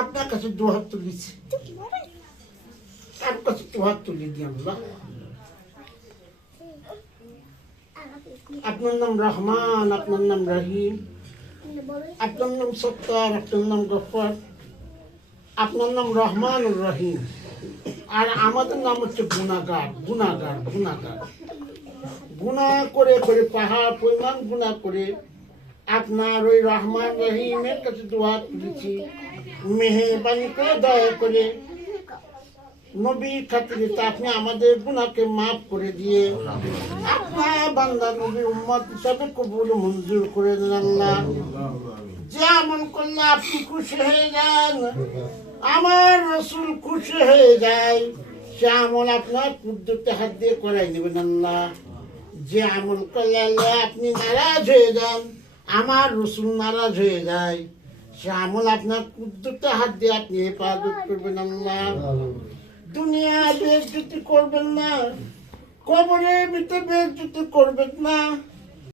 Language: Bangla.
আপনার কাছে দুহাত তুলেছি, তার কাছে দুহাত তুলে দিই আল্লাহ। আপনার নাম রহমান, আপনার নাম রহিম, আপনার নাম সত্তার, আপনার নাম গফফার, আপনার নাম রহমানুর রহিম, আর আমাদের নাম হচ্ছে গুনাহগার। গুনাহগার গুনাহগার গুনাহ করে করে পাহাড় পরিমাণ গুনাহ করে আপনার ওই রহমান রহিমের কাছে দুহাত তুলেছি। মেহেরবানি করে দয়া করে নবী খাতিরে আপনি আমাদের গুনাহকে মাফ করে দিয়ে আপনার বান্দা নবী উম্মত হিসাবে কবুল মঞ্জুর করে দেন আল্লাহ। যে আমল করলে আপনি খুশি হয়ে যান, আমার রসুল খুশি হয়ে যায়, সে আমল আপনার কুদরতে হাত দিয়ে করাই নেবেন আল্লাহ। যে আমল করলে আল্লাহ আপনি নারাজ হয়ে যান, আমার রসুল নারাজ হয়ে যায়, সে আমল আপনার কুদরতে হাত দিয়ে আপনি হেফাজত করবেন আল্লাহ। দুনিয়া বেজ্জতি করবেন না, কবরের ভিতরে বেজ্জতি করবেন না।